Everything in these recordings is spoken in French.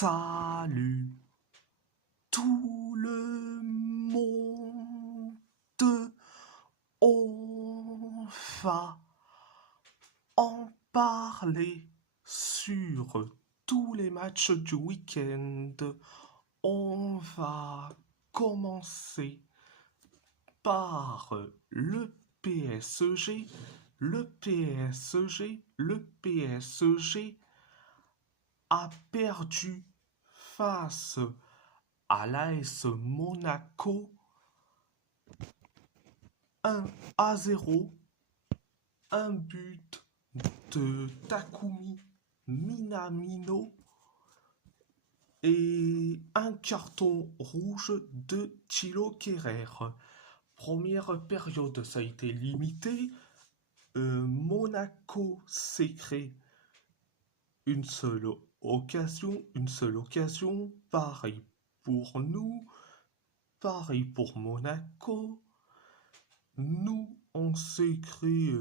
Salut tout le monde, on va en parler sur tous les matchs du week-end. On va commencer par le PSG. Le PSG a perdu face à l'AS Monaco 1-0, un but de Takumi Minamino et un carton rouge de Thilo Kehrer. Première période, ça a été limité. Monaco s'est créé une seule occasion. Pareil pour nous, pareil pour Monaco. Nous, on s'est créé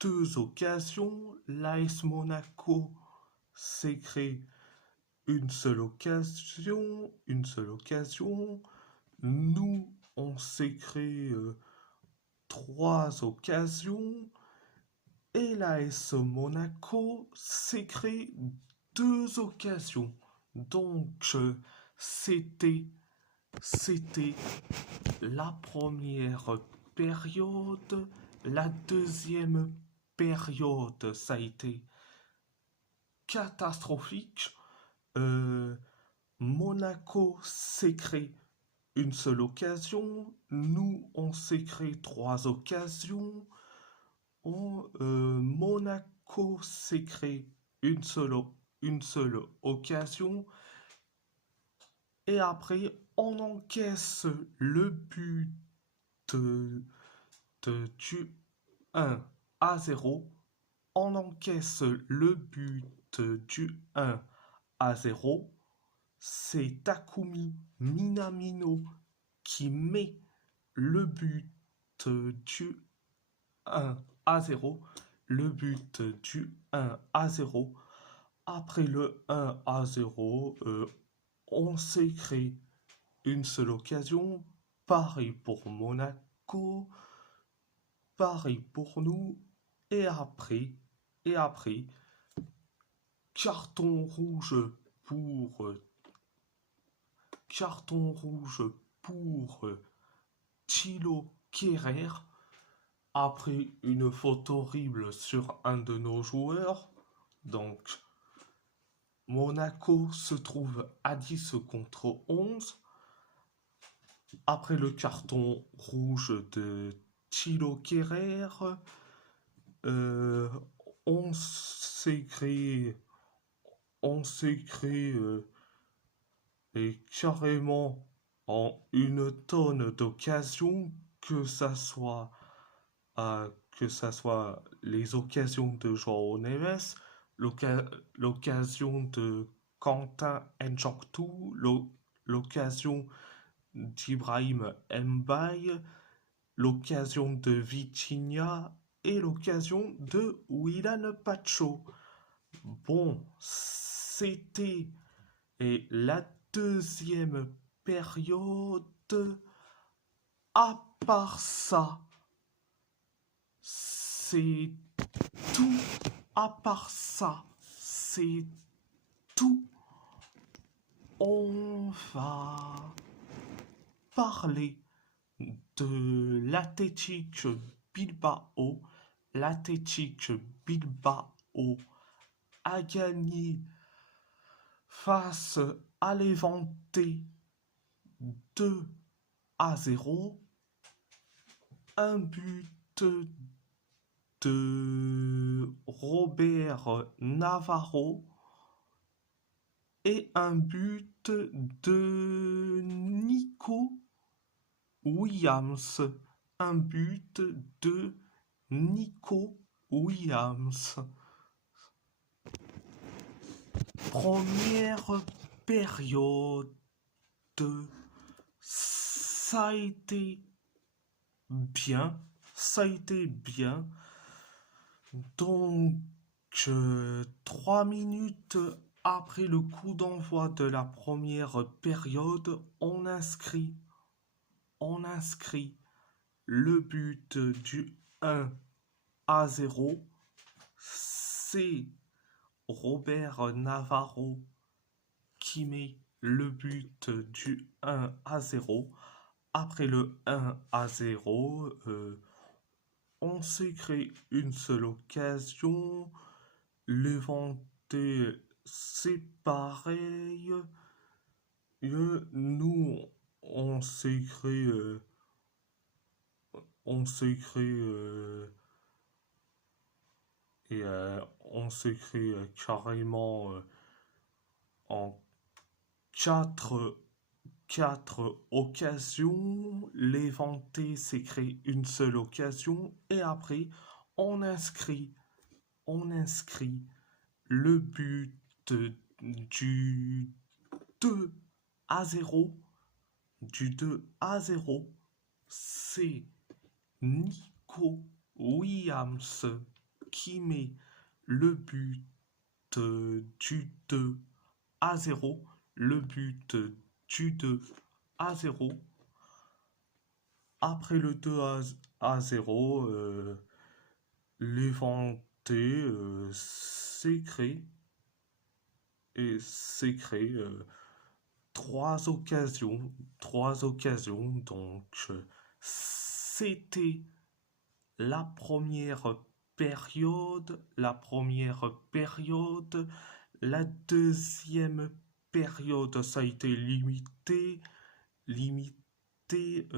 deux occasions. L'AS Monaco s'est créé une seule occasion. Nous, on s'est créé trois occasions. Et l'AS Monaco s'est créé deux occasions. Donc, c'était la première période. La deuxième période, ça a été catastrophique. Monaco s'est créé une seule occasion. Nous, on s'est créé trois occasions. Monaco s'est créé une seule occasion. Et après, on encaisse le but du 1-0. On encaisse le but du 1-0. C'est Takumi Minamino qui met le but du 1-0. Le but du 1-0. Après le 1-0, on s'est créé une seule occasion. Pareil pour Monaco. Pareil pour nous. Et après, carton rouge pour Thilo Kehrer après une faute horrible sur un de nos joueurs. Donc, Monaco se trouve à 10 contre 11. Après le carton rouge de Thilo Kehrer, on s'est créé et carrément en une tonne d'occasions, que ça soit les occasions de João Neves, l'occasion de Quentin N'Jonctou, l'occasion d'Ibrahim Mbaye, l'occasion de Vitinha et l'occasion de Willan Pacho. Bon, c'était la deuxième période. À part ça, c'est tout. On va parler de l'Athletic Bilbao. L'Athletic Bilbao a gagné face à Levante 2-0. Un but de Robert Navarro et un but de Nico Williams. Un but de Nico Williams. Première période, ça a été bien. Donc, 3 minutes Après le coup d'envoi de la première période, on inscrit le but du 1-0. C'est Robert Navarro qui met le but du 1-0. Après le 1-0, on s'est créé une seule occasion. Levanté, c'est pareil. Nous, on s'est créé, on s'est créé, et on s'est créé carrément en quatre, quatre occasions. L'éventé s'est créé une seule occasion et après on inscrit le but du 2-0. Du 2-0, c'est Nico Williams qui met le but du 2-0. Le but du 2-0. Après le 2-0, l'éventé s'est créé et s'est créé trois occasions. Trois occasions. Donc, c'était la première période. La première période. La deuxième période, ça a été limité. Limité.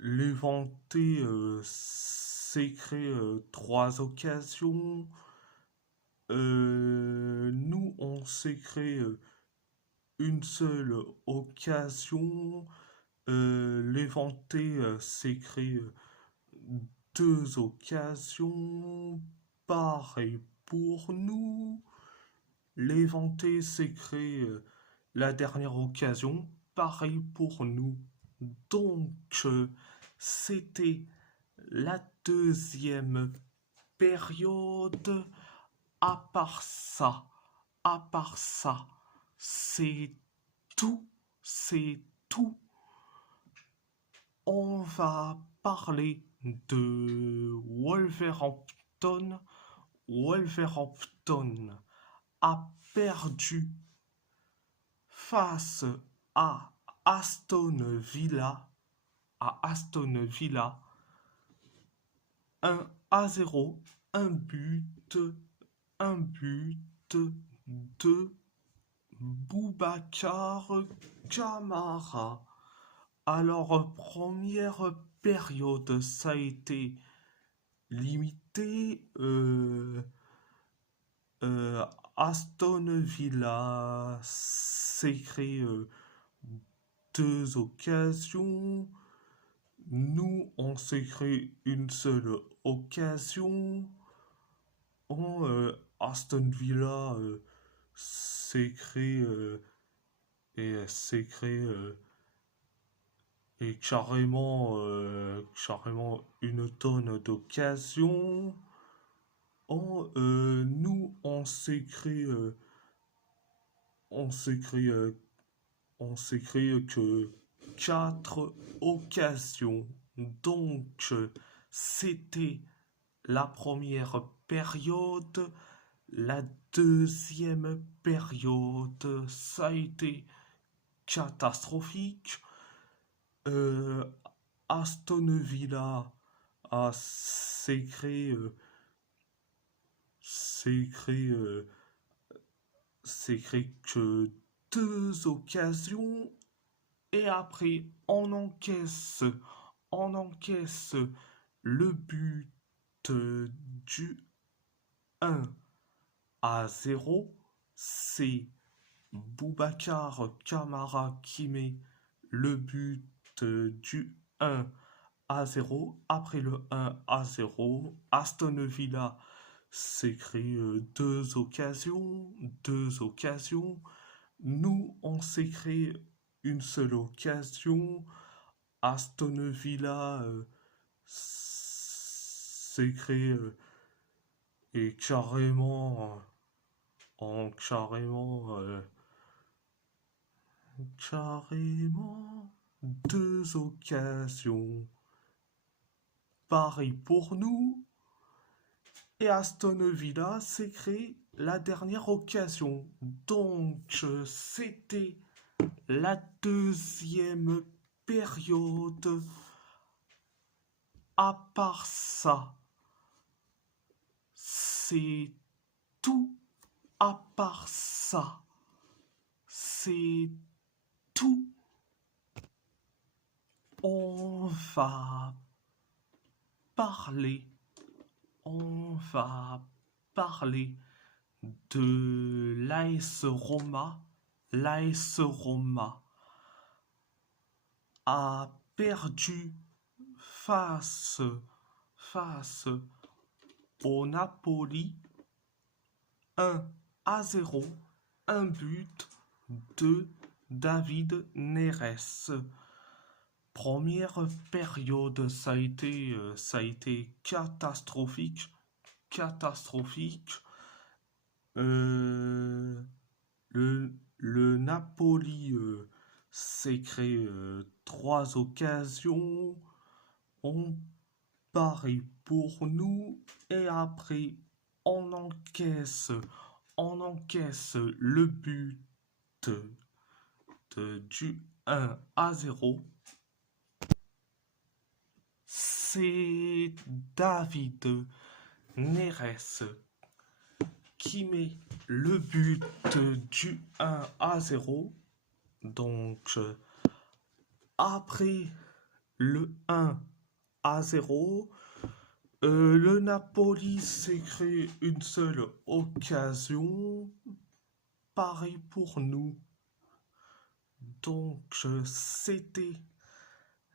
L'éventé s'est créé trois occasions. Nous, on s'est créé une seule occasion. L'éventé s'est créé deux occasions. Pareil pour nous. L'éventé s'est créé la dernière occasion. Pareil pour nous. Donc, c'était la deuxième période. À part ça, c'est tout, c'est tout. On va parler de Wolverhampton. Wolverhampton a perdu face à Aston Villa. À Aston Villa, 1-0, un but de Boubacar Kamara. Alors, première période, ça a été limité. Euh, Aston Villa s'est créé deux occasions. Nous, on s'est créé une seule occasion. Aston Villa s'est créé et carrément une tonne d'occasions. Nous, on s'est créé, on s'est créé que quatre occasions. Donc, c'était la première période. La deuxième période, ça a été catastrophique. Euh, Aston Villa a s'est créé, s'est créé, s'est créé que deux occasions et après on encaisse le but du 1-0. C'est Boubacar Kamara qui met le but du 1-0. Après le 1-0, Aston Villa s'est créé deux occasions. Deux occasions. Nous, on s'est créé une seule occasion. Aston Villa s'est créé et carrément en carrément deux occasions. Pareil pour nous. Et Aston Villa s'est créé la dernière occasion. Donc, c'était la deuxième période. À part ça, c'est tout. À part ça, c'est tout. On va parler. On va parler de l'AS Roma. L'AS Roma a perdu face, face au Napoli 1-0, un but de David Neres. Première période, ça a été catastrophique, catastrophique. Euh, le Napoli s'est créé trois occasions. On parie pour nous et après on encaisse, on encaisse le but du 1-0. C'est David Neres qui met le but du 1-0. Donc, après le 1-0, le Napoli s'est créé une seule occasion. Pareil pour nous. Donc, c'était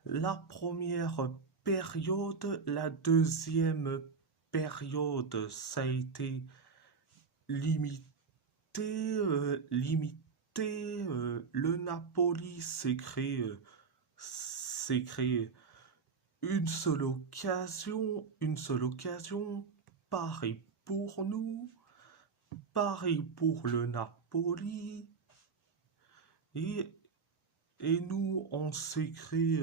la première période. La deuxième période, ça a été limité. Limité. Le Napoli s'est créé une seule occasion. Une seule occasion. Pareil pour nous. Pareil pour le Napoli. Et, et nous, on s'est créé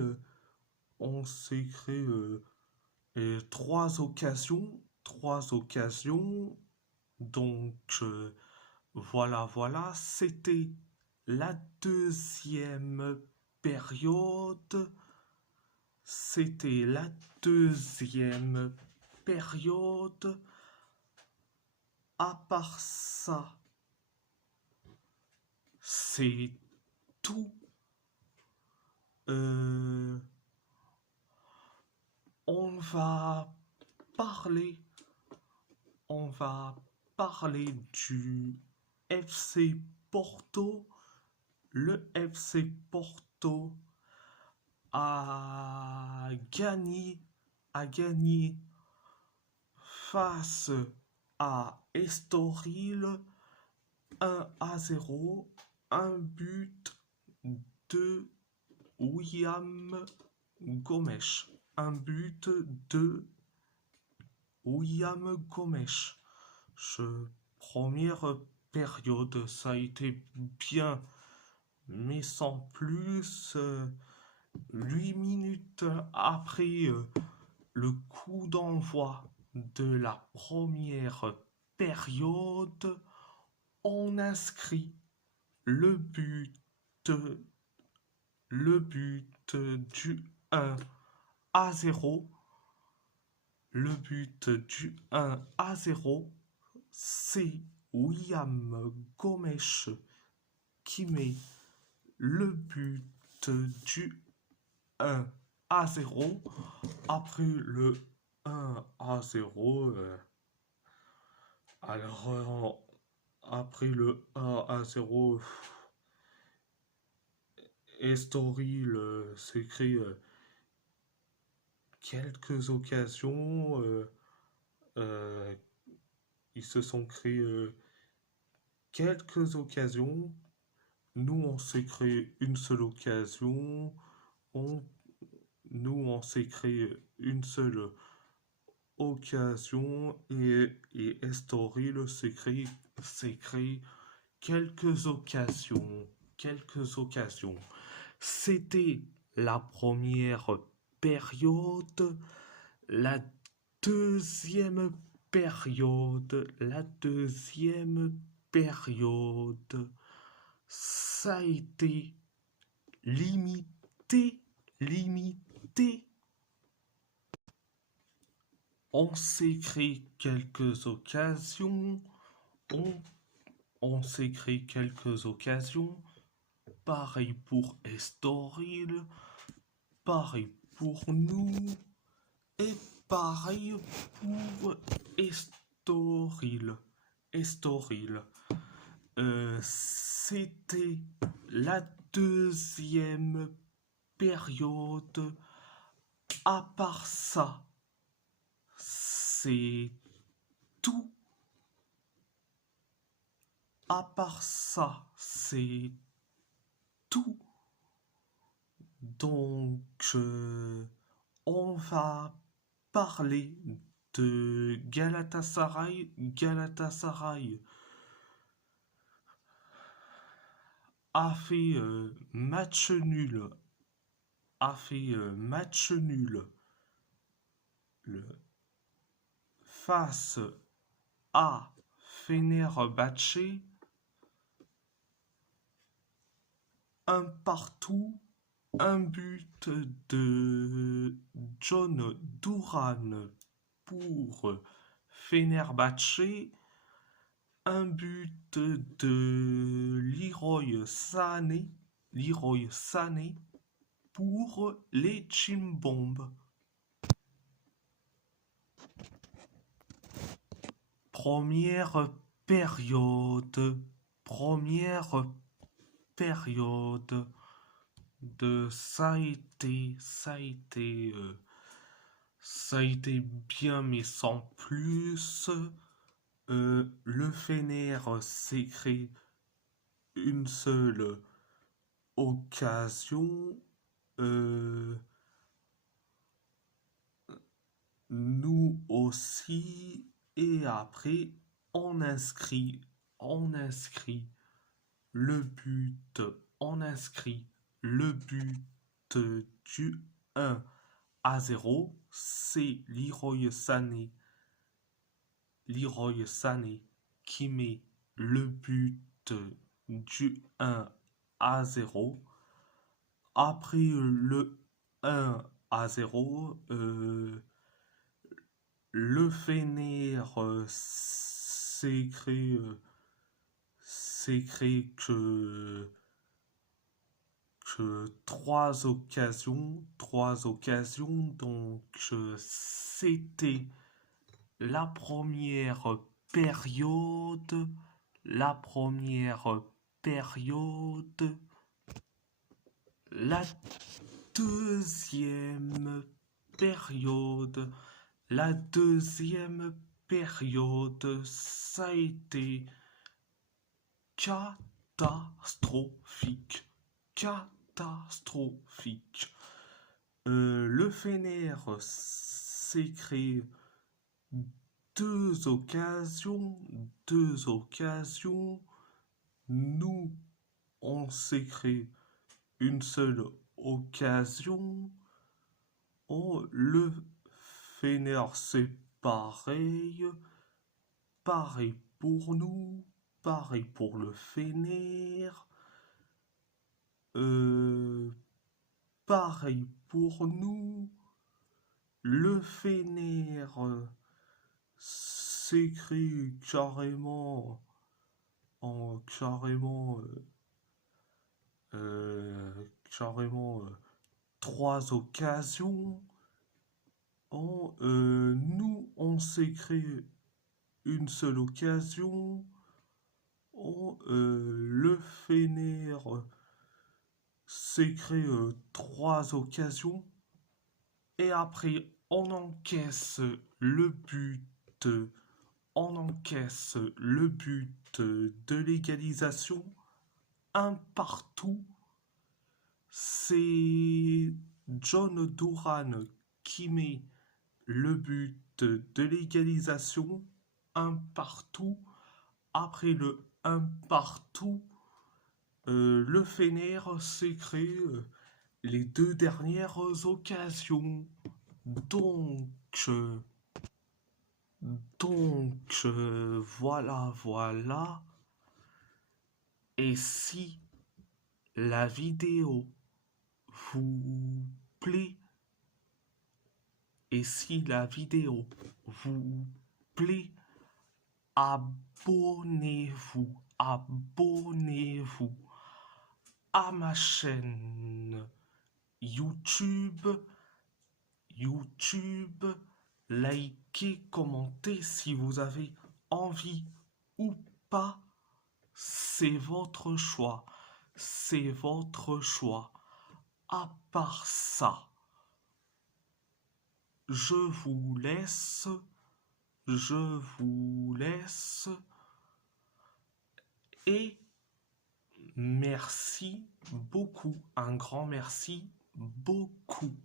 trois occasions. Trois occasions. Donc, voilà, voilà. C'était la deuxième période. C'était la deuxième période. À part ça, c'est tout. Euh, on va parler, on va parler du FC Porto. Le FC Porto a gagné face à Estoril 1-0, un but de William Gomes. Un but de William Gomes. Première période, ça a été bien, mais sans plus. 8 minutes après le coup d'envoi de la première période, on inscrit le but, le but du 1-0. Le but du 1-0, c'est William Gomes qui met le but du 1-0. Après le 1-0, après le 1-0, Estoril s'écrit quelques occasions. Euh, ils se sont créés quelques occasions. Nous, on s'est créé une seule occasion. On, nous, on s'est créé une seule occasions et Estoril s'écrit quelques occasions, quelques occasions. C'était la première période, la deuxième la deuxième période, ça a été limité. On s'écrit quelques occasions, on, on s'écrit quelques occasions, pareil pour Estoril, pareil pour nous, et pareil pour Estoril. Estoril. C'était la deuxième période. À part ça, c'est tout. À part ça, c'est tout. Donc, on va parler de Galatasaray. Galatasaray a fait match nul. A fait match nul face à Fenerbahçe. Un partout, un but de John Duran pour Fenerbahçe, un but de Leroy Sané pour les Chimbombes. Première période de ça a été bien mais sans plus. Le Fener s'est créé une seule occasion. Nous aussi. Et après, on inscrit le but, on inscrit le but du 1-0. C'est Leroy Sané qui met le but du 1-0. Après le 1-0, le Fener s'est créé que trois occasions. Donc c'était la première période. La deuxième période. La deuxième période, ça a été catastrophique. Le Fener s'est créé deux occasions. Nous, on s'est créé une seule occasion. Le Fener, c'est pareil. Pareil pour nous. Pareil pour le Fener. Pareil pour nous. Le Fener s'écrit carrément trois occasions. Nous, on s'est créé une seule occasion. Le Fener s'est créé trois occasions. Et après, on encaisse le but. On encaisse le but de l'égalisation. Un partout. C'est John Duran qui met le but de l'égalisation, un partout. Après le un partout, le Fener s'est créé les deux dernières occasions. Donc, euh, voilà. Et si la vidéo vous plaît, et si la vidéo vous plaît, abonnez-vous à ma chaîne YouTube, likez, commentez si vous avez envie ou pas, c'est votre choix, c'est votre choix. À part ça, je vous laisse, je vous laisse et merci beaucoup, un grand merci beaucoup.